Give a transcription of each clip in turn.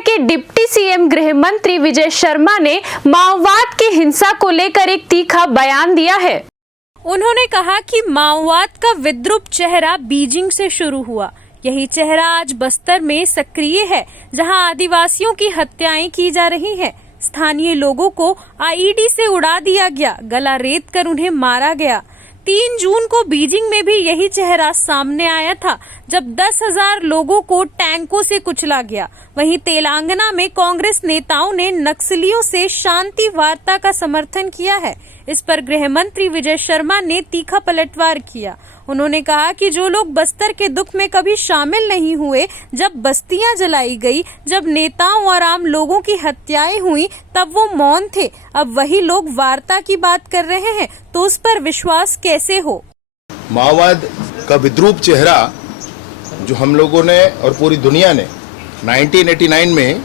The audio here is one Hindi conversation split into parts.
के डिप्टी सीएम गृह मंत्री विजय शर्मा ने माओवाद की हिंसा को लेकर एक तीखा बयान दिया है। उन्होंने कहा कि माओवाद का विद्रूप चेहरा बीजिंग से शुरू हुआ। यही चेहरा आज बस्तर में सक्रिय है, जहां आदिवासियों की हत्याएं की जा रही हैं। स्थानीय लोगों को आईईडी से उड़ा दिया गया, गला रेत कर उन्हें मारा गया। 3 जून को बीजिंग में भी यही चेहरा सामने आया था, जब 10,000 लोगों को टैंकों से कुचला गया। वहीं तेलंगाना में कांग्रेस नेताओं ने नक्सलियों से शांति वार्ता का समर्थन किया है। इस पर गृह मंत्री विजय शर्मा ने तीखा पलटवार किया। उन्होंने कहा कि जो लोग बस्तर के दुख में कभी शामिल नहीं हुए, जब बस्तियां जलाई गई, जब नेताओं और आम लोगों की हत्याएं हुई, तब वो मौन थे। अब वही लोग वार्ता की बात कर रहे हैं, तो उस पर विश्वास कैसे हो। माओवाद का विद्रूप चेहरा जो हम लोगों ने और पूरी दुनिया ने 1989 में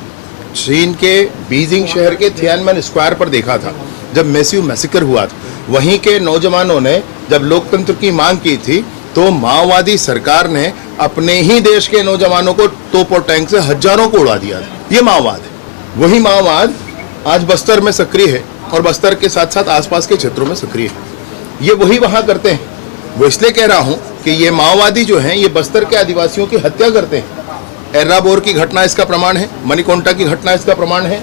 चीन के बीजिंग शहर के थियानमेन स्क्वायर पर देखा था, जब मैसिव मैसेकर हुआ था। वहीं के नौजवानों ने जब लोकतंत्र की मांग की थी, तो माओवादी सरकार ने अपने ही देश के नौजवानों को तोप और टैंक से हजारों को उड़ा दिया था। ये माओवाद है। वही माओवाद आज बस्तर में सक्रिय है और बस्तर के साथ साथ आसपास के क्षेत्रों में सक्रिय है। ये वही वहां करते हैं। वो इसलिए कह रहा हूं कि ये माओवादी जो हैं, ये बस्तर के आदिवासियों की हत्या करते हैं। एर्राबोर की घटना इसका प्रमाण है, मणिकोंटा की घटना इसका प्रमाण है,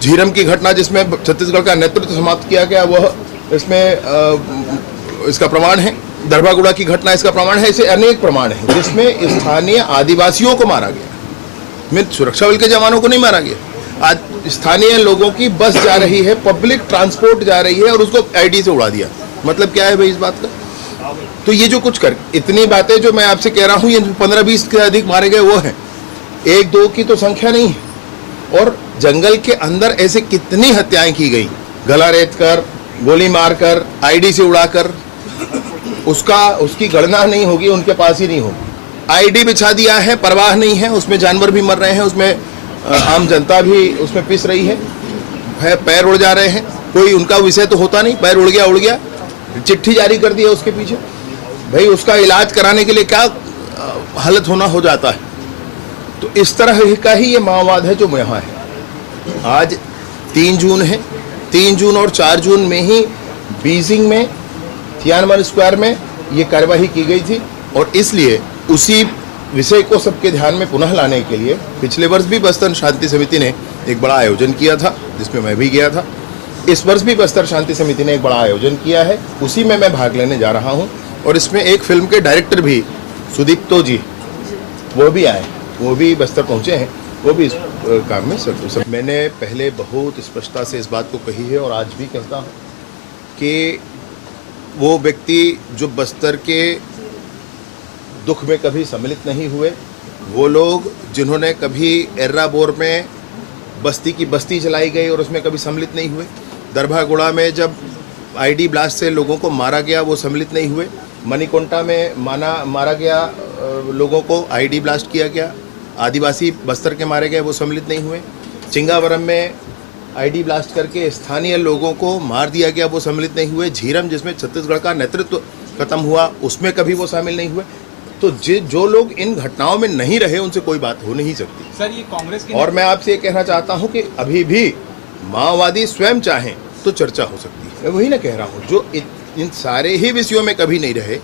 झीरम की घटना जिसमें छत्तीसगढ़ का नेतृत्व समाप्त किया गया, वह इसमें इसका प्रमाण है। दरबागुड़ा की घटना इसका प्रमाण है। ऐसे अनेक प्रमाण हैं जिसमें स्थानीय आदिवासियों को मारा गया। में सुरक्षा बल के जवानों को नहीं मारा गया। आज स्थानीय लोगों की बस जा रही है, पब्लिक ट्रांसपोर्ट जा रही है और उसको आईडी से उड़ा दिया। मतलब क्या है भाई इस बात का? तो ये जो कुछ कर, इतनी बातें जो मैं आपसे कह रहा हूँ, ये 15-20 के अधिक मारे गए वो हैं, 1-2 की तो संख्या नहीं है। और जंगल के अंदर ऐसे कितनी हत्याएं की गई, गला रेत कर, गोली मारकर, आईडी से उड़ाकर। उसकी गणना नहीं होगी, उनके पास ही नहीं होगी। आईडी बिछा दिया है, परवाह नहीं है, उसमें जानवर भी मर रहे हैं, उसमें आम जनता भी उसमें पिस रही है, पैर उड़ जा रहे हैं। कोई उनका विषय तो होता नहीं, पैर उड़ गया, चिट्ठी जारी कर दी है उसके पीछे। भाई उसका इलाज कराने के लिए क्या हालत होना हो जाता है। तो इस तरह का ही ये माओवाद है जो यहाँ है। आज 3 जून है, 3 जून और 4 जून में ही बीजिंग में थियानमेन स्क्वायर में ये कार्यवाही की गई थी। और इसलिए उसी विषय को सबके ध्यान में पुनः लाने के लिए पिछले वर्ष भी बस्तर शांति समिति ने एक बड़ा आयोजन किया था, जिसमें मैं भी गया था। इस वर्ष भी बस्तर शांति समिति ने एक बड़ा आयोजन किया है, उसी में मैं भाग लेने जा रहा हूँ। और इसमें एक फिल्म के डायरेक्टर भी सुदीप्तो जी, वो भी आए, वो भी बस्तर पहुँचे हैं, वो भी इस काम में सब। मैंने पहले बहुत स्पष्टता से इस बात को कही है और आज भी कहता हूँ कि वो व्यक्ति जो बस्तर के दुख में कभी सम्मिलित नहीं हुए, वो लोग जिन्होंने कभी एर्राबोर में बस्ती की बस्ती जलाई गई और उसमें कभी सम्मिलित नहीं हुए, दरबागुड़ा में जब आईडी ब्लास्ट से लोगों को मारा गया वो सम्मिलित नहीं हुए, मणिकोंटा में मारा गया लोगों को, आईडी ब्लास्ट किया गया, आदिवासी बस्तर के मारे गए वो सम्मिलित नहीं हुए, चिंगावरम में आईडी ब्लास्ट करके स्थानीय लोगों को मार दिया गया वो सम्मिलित नहीं हुए, झीरम जिसमें छत्तीसगढ़ का नेतृत्व खत्म हुआ उसमें कभी वो शामिल नहीं हुए। तो जो लोग इन घटनाओं में नहीं रहे उनसे कोई बात हो नहीं सकती। सर ये कांग्रेस की, और मैं आपसे ये कहना चाहता हूं कि अभी भी माओवादी स्वयं चाहें तो चर्चा हो सकती है। मैं वही ना कह रहा हूं, जो इन सारे ही विषयों में कभी नहीं रहे,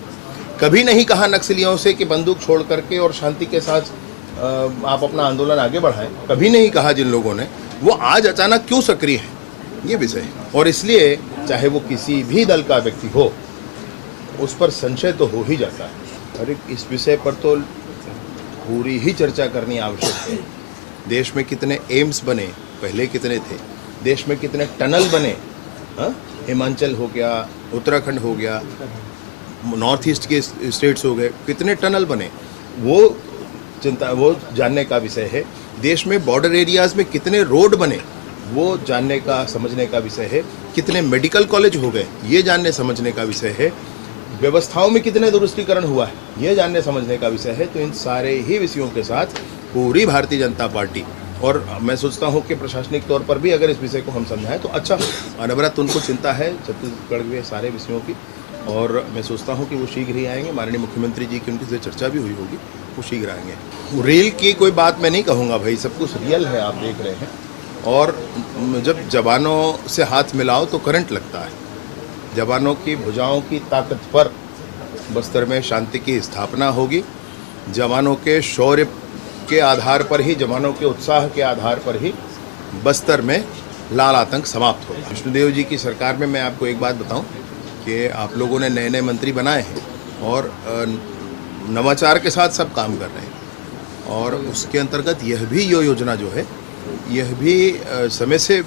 कभी नहीं कहा नक्सलियों से कि बंदूक छोड़ करके और शांति के साथ आप अपना आंदोलन आगे बढ़ाएं, कभी नहीं कहा जिन लोगों ने, वो आज अचानक क्यों सक्रिय है, ये विषय है। और इसलिए चाहे वो किसी भी दल का व्यक्ति हो, उस पर संशय तो हो ही जाता है। अरे इस विषय पर तो पूरी ही चर्चा करनी आवश्यक है। देश में कितने एम्स बने, पहले कितने थे, देश में कितने टनल बने, हिमाचल हो गया, उत्तराखंड हो गया, नॉर्थ ईस्ट के स्टेट्स हो गए, कितने टनल बने, वो जानने का विषय है। देश में बॉर्डर एरियाज में कितने रोड बने, वो जानने का समझने का विषय है। कितने मेडिकल कॉलेज हो गए, ये जानने समझने का विषय है। व्यवस्थाओं में कितने दुरुस्तीकरण हुआ है, ये जानने समझने का विषय है। तो इन सारे ही विषयों के साथ पूरी भारतीय जनता पार्टी, और मैं सोचता हूँ कि प्रशासनिक तौर पर भी अगर इस विषय को हम समझाएं तो अच्छा। अनवरत उनको चिंता है छत्तीसगढ़ के सारे विषयों की, और मैं सोचता हूं कि वो शीघ्र ही आएंगे। माननीय मुख्यमंत्री जी की उनकी से चर्चा भी हुई होगी, वो शीघ्र आएंगे। रेल की कोई बात मैं नहीं कहूँगा भाई, सब कुछ रियल है, आप देख रहे हैं। और जब जवानों से हाथ मिलाओ तो करंट लगता है। जवानों की भुजाओं की ताकत पर बस्तर में शांति की स्थापना होगी। जवानों के शौर्य के आधार पर ही, जवानों के उत्साह के आधार पर ही बस्तर में लाल आतंक समाप्त होगा। विष्णुदेव जी की सरकार में मैं आपको एक बात बताऊं कि आप लोगों ने नए नए मंत्री बनाए हैं और नवाचार के साथ सब काम कर रहे हैं। और उसके अंतर्गत यह भी योजना जो है, यह भी समय से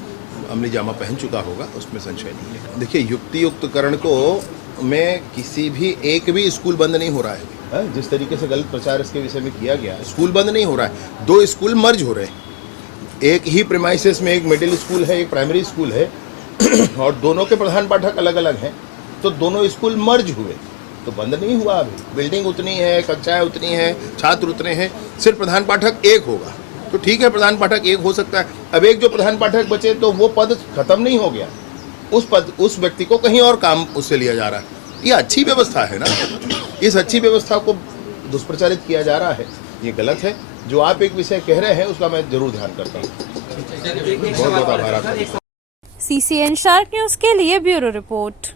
अमली जामा पहन चुका होगा, उसमें संशय नहीं है। देखिए, युक्तियुक्तकरण को में किसी भी एक भी स्कूल बंद नहीं हो रहा है। जिस तरीके से गलत प्रचार इसके विषय में किया गया, स्कूल बंद नहीं हो रहा है। 2 स्कूल मर्ज हो रहे हैं। एक ही प्रीमाइसेस में एक मिडिल स्कूल है, एक प्राइमरी स्कूल है और दोनों के प्रधान पाठक अलग अलग हैं, तो दोनों स्कूल मर्ज हुए, तो बंद नहीं हुआ। अभी बिल्डिंग उतनी है, कक्षाएं उतनी हैं, छात्र उतने हैं, सिर्फ प्रधान पाठक एक होगा तो ठीक है, प्रधान पाठक एक हो सकता है। अब एक जो प्रधान पाठक बचे तो वो पद खत्म नहीं हो गया, उस व्यक्ति को कहीं और काम उससे लिया जा रहा है। ये अच्छी व्यवस्था है ना। इस अच्छी व्यवस्था को दुष्प्रचारित किया जा रहा है, ये गलत है। जो आप एक विषय कह रहे हैं उसका मैं जरूर ध्यान करता हूँ। बहुत बहुत आभार आपका। CCN शार्क न्यूज के लिए ब्यूरो रिपोर्ट।